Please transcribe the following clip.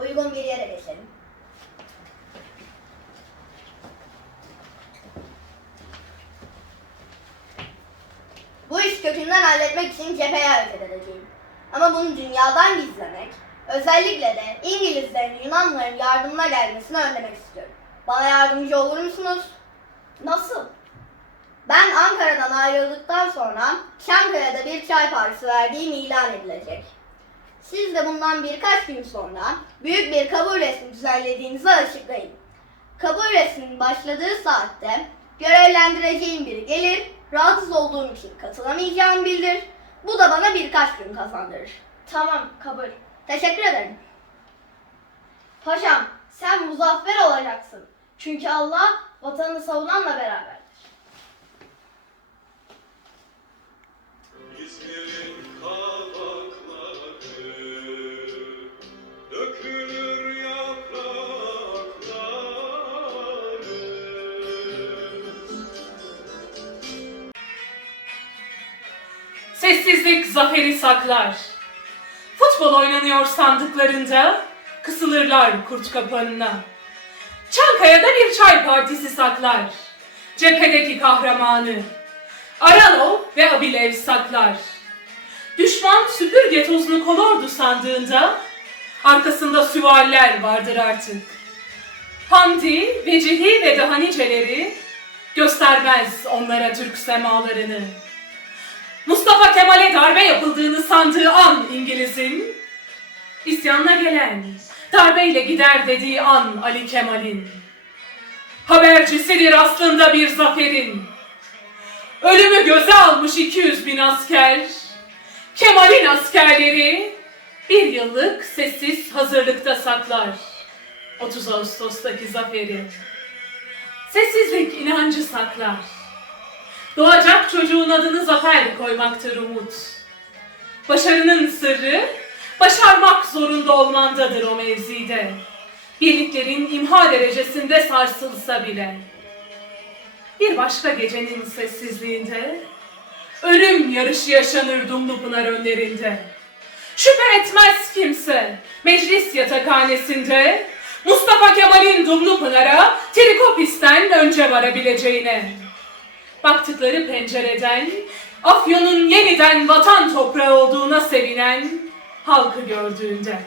uygun bir yere geçelim. Bu iş kökünden halletmek için cepheye hareket edeceğim. Ama bunu dünyadan gizlemek, özellikle de İngilizlerin Yunanlıların yardımına gelmesini önlemek istiyorum. Bana yardımcı olur musunuz? Nasıl? Ben Ankara'dan ayrıldıktan sonra Çankaya'da bir çay partisi verdiğim ilan edilecek. Siz de bundan birkaç gün sonra büyük bir kabul resmi düzenlediğinizi açıklayın. Kabul resminin başladığı saatte görevlendireceğim biri gelir, rahatsız olduğum için katılamayacağımı bildir. Bu da bana birkaç gün kazandırır. Tamam kabul. Teşekkür ederim. Paşam sen muzaffer olacaksın. Çünkü Allah vatanını savunanla beraberdir. İzmir'in Sessizlik zaferi saklar. Futbol oynanıyor sandıklarında, kısılırlar kurt kapanına. Çankaya'da bir çay partisi saklar. Cephedeki kahramanı. Aralov ve Abilev saklar. Düşman süpürge tozunu kolordu sandığında, arkasında süvariler vardır artık. Hamdi, Vecihi ve daha niceleri göstermez onlara Türk semalarını. Mustafa Kemal'e darbe yapıldığını sandığı an İngiliz'in, isyanla gelen, darbeyle gider dediği an Ali Kemal'in, habercisidir aslında bir zaferin, ölümü göze almış 200 bin asker, Kemal'in askerleri bir yıllık sessiz hazırlıkta saklar 30 Ağustos'taki zaferi. Sessizlik inancı saklar. Doğacak çocuğun adını zafer koymaktır umut. Başarının sırrı, başarmak zorunda olmandadır o mevzide. Birliklerin imha derecesinde sarsılsa bile. Bir başka gecenin sessizliğinde, ölüm yarışı yaşanır Dumlupınar önlerinde. Şüphe etmez kimse, meclis yatakhanesinde, Mustafa Kemal'in Dumlupınar'a Trikopis'ten önce varabileceğine. Baktıkları pencereden Afyon'un yeniden vatan toprağı olduğuna sevinen halkı gördüğünde.